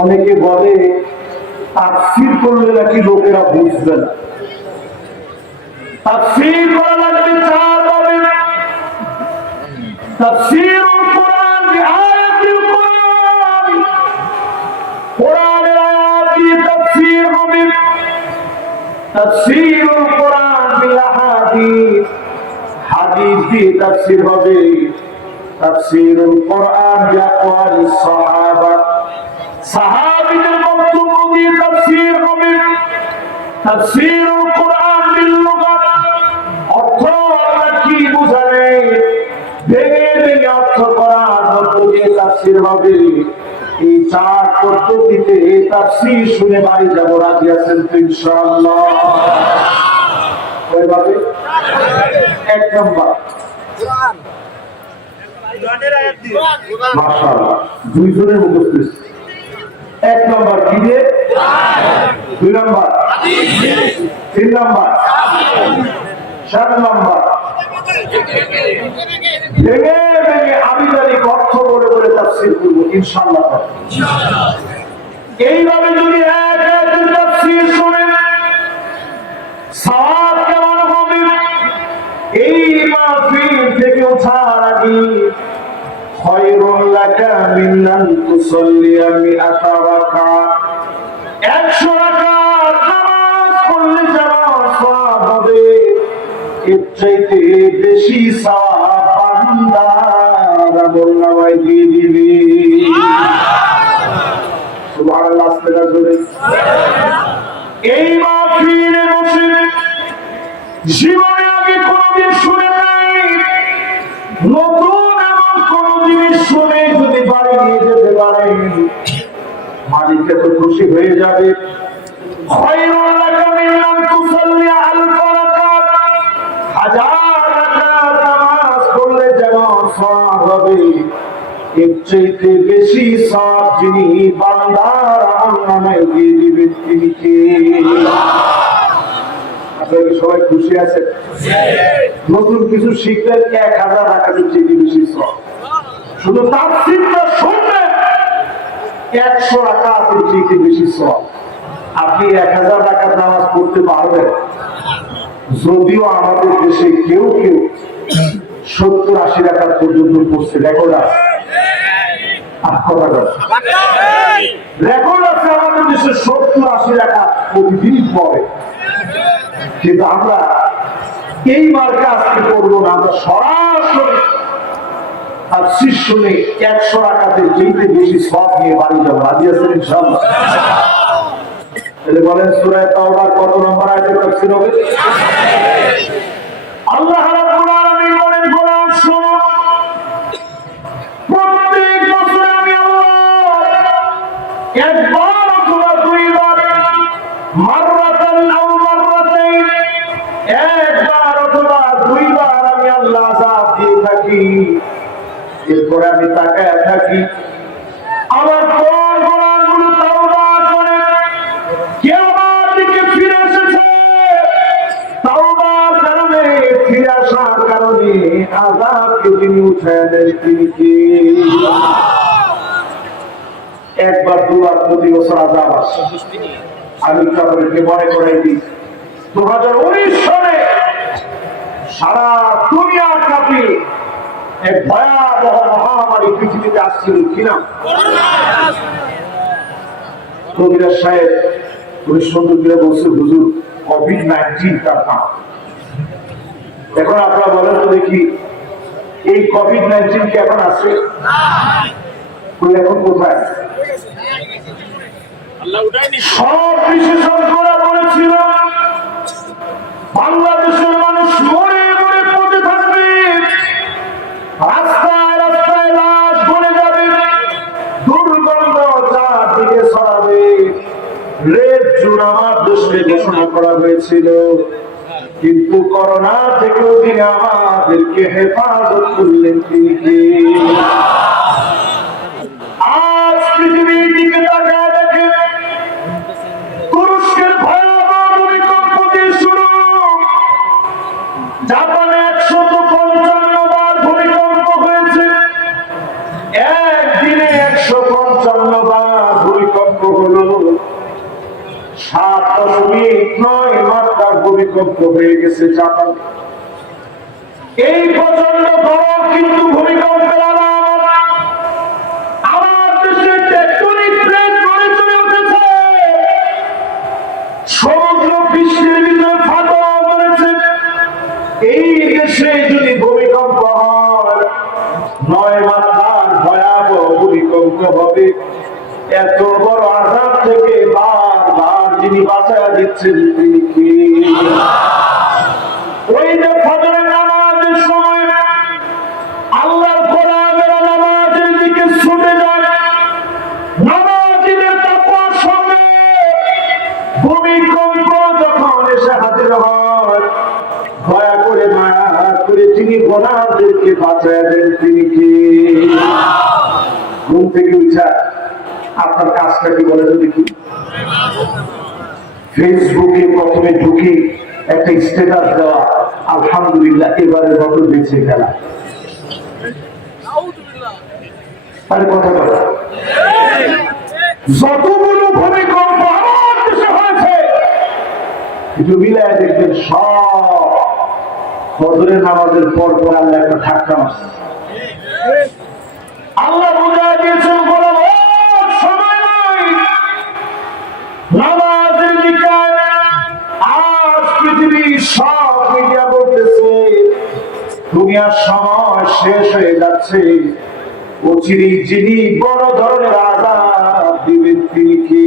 অনেকে বলে তাফসীর করলে নাকি লোকেরা বুঝবে না। তাফসীর করা লাগবে চার ভাবে। তাফসীরুল কোরআন বিআয়াতিল কোরআন, কোরআনের আয়াত দিয়ে তাফসীর হবে। তাফসীরুল কোরআন বিল আহাদিস, হাদিস দিয়ে তাফসীর হবে। তাফসীরুল কোরআন বিআকওয়ালিস সাহাবা, সাহাবীদের বক্তব্য দিয়ে তাফসীর হবে। তাফসীরুল কোরআন বিল লুগাত, অর্থ আল্লাহ কি বোঝালেন ভেঙে ভেঙে অর্থ করার মধ্য দিয়ে তাফসীর হবে। এই চার পদ্ধতিতে তাফসীর শুনে বাড়ি যাব, রাজি আছেন তো ইনশাআল্লাহ? ওইভাবে এক নম্বর মাশাআল্লাহ দুইজনের মুখস্থ। এক নম্বর কি দিয়ে, দুই নম্বর, তিন নম্বর, চার নম্বর ভেঙে ভেঙে আবিধানিক অর্থ বলে বলে তাফসীর করব ইনশাআল্লাহ। এইভাবে যদি এক এক তাফসীর শুনে সওয়াব কেমন হবে, এই মাহফিল থেকে ওঠার আগে খায়রুল লাকা মিন আন তুসাল্লিয়া মিআতা রাকাত, 100 রাকাত নামাজ পড়লে যেমন সওয়াব হবে, এর চাইতে বেশি সওয়াব বান্দার আমলনামায় দিয়ে দিবে। সুবহানাল্লাহ। এই মাহফিলে বসে জীবনে আগে কোনদিন শুনে নাই, নতুন এমন কোন জিনিস শুনে যদি বাড়ি নিয়ে যেতে পারেন, মালিককে তো খুশি হয়ে যাবে। খায়রুল লাকা মিন আন তুসাল্লিয়া আলফা রাকাত, 1000 রাকাত নামাজ পড়লে যেমন সওয়াব হবে, এর চাইতে বেশি সওয়াব যিনি বান্দার আমলনামায় দিয়ে দিবেন তিনি কে? আপনারা সবাই খুশি আছেন? নতুন কিছু শিখলেন, 1000 রাকাতের চেয়ে বেশি সওয়াব। শুধু তাফসীরটা শুনবেন, 100 রাকাতের চেয়ে বেশি সওয়াব। আপনি 1000 রাকাত নামাজ পড়তে পারবেন, যদিও আমাদের দেশে কেউ কেউ 70-80 রাকাত পর্যন্ত পড়ছে, রেকর্ড আছে। রেকর্ড আছে আমাদের দেশে 70-80 রাকাত প্রতিদিন পড়ে। কিন্তু আমরা এই মার্কে আজকে করবো না, আমরা সরাসরি তাফসীর শুনে 100 রাকাতের চেয়ে বেশি সওয়াব নিয়ে বাড়ি যাবো, রাজি আছেন ইনশাআল্লাহ? বলেন সূরা তাওবার কত নম্বর আয়াতে তাফসীর হবে? আল্লাহ রাব্বুল আলামিন বলেন, কোরআন শোনো, প্রত্যেক বছর আমি আল্লাহ একবার অথবা দুইবার, মাররাতান আও মাররাতাইন, একবার অথবা দুইবার আমি আল্লাহ আযাব দিয়ে থাকি। এরপরে আমি তাকায় থাকি, আমার গোলামগুলো তাওবা করে কিয়ামতের দিকে ফিরে এসেছে। তাওবার কারণে, ফিরে আসার কারণে আযাবকে যিনি উঠায় দেন তিনি কে? একবার দুবার প্রতি বছর আযাব আসে। আমি আপনাদেরকে মনে করাই দিই, 2019 সালে সারা দুনিয়া কাঁপিয়ে এক ভয়াবহ মহামারী পৃথিবীতে আসছিল কিনা? কবিরাজ সাহেব উনি সুন্দর করে বলছে, হুজুর কোভিড-19 তার নাম। এখন আপনারা বলেন তো দেখি, এই কোভিড-19 কি এখন আছে? এখন কোথায়? সব বিশেষজ্ঞরা বলেছিল বাংলাদেশের মানুষ মরে মরে পড়ে থাকবে, রাস্তায় রাস্তায় লাশ গলে যাবে, দুর্গন্ধ চারদিকে ছড়াবে। রেড জোন আমার দেশে ঘোষণা করা হয়েছিল, কিন্তু করোনা থেকেও তিনি আমাদেরকে হেফাজত করলেন তিনি কে? আজ পৃথিবীর দিকে তাকায় দেখেন, তুরস্কের ভয়াবহ ভূমিকম্প দিয়ে শুরু, জাপানে 155 বার ভূমিকম্প হয়েছে, একদিনে 155 বার ভূমিকম্প 7.9 মাত্রার ভূমিকম্প হয়ে গেছে জাপান। এই প্রচন্ড গরম কিন্তু ভূমিকম্পের আলামত। আমার দেশে টেকটনিক প্লেট নড়ে চড়ে উঠেছে, সমুদ্র পৃষ্ঠের ভিতরে ফাটল ধরেছে। এই দেশে যদি ভূমিকম্প হয়, 9 মাত্রার ভয়াবহ ভূমিকম্প হবে। এত বড় আঘাত থেকে বারবার যিনি বাঁচায়া দিচ্ছেন তিনি কে? ওই যে ফজরের নামাজের সময় আল্লাহর কোরআনের নামাজের দিকে ছুটে যায়, নামাজীদের তাকওয়ার সঙ্গে ভূমিকম্প যখন এসে হাজির হয়, দয়া করে মায়া করে তিনি গোলামদেরকে বাঁচায়া দেন তিনি কে? ঘুম থেকে উঠা আপনার কাজটা কি বলে তো দেখি। ফেসবুকে প্রথমে ঢুকে একটা স্ট্যাটাস দেওয়া, আলহামদুলিল্লাহ এবারের মতো বেঁচে গেল। আরে কথা বলা, যতগুলো ভূমিকম্প আমার দেশে হয়েছে একটু মিলায় দেখবেন সব ফজরের নামাজের পর পর আল্লাহ একটা ধাক্কা মারছে। আল্লাহ বুঝায় দিয়েছেন বলো সময় নাই, নামাজের দিকে আজ পৃথিবীর সব মিডিয়া বলতেছে দুনিয়ার সময় শেষ হয়ে যাচ্ছে, অচিরেই যিনি বড় ধরনের আযাব দিবেন তিনি কে?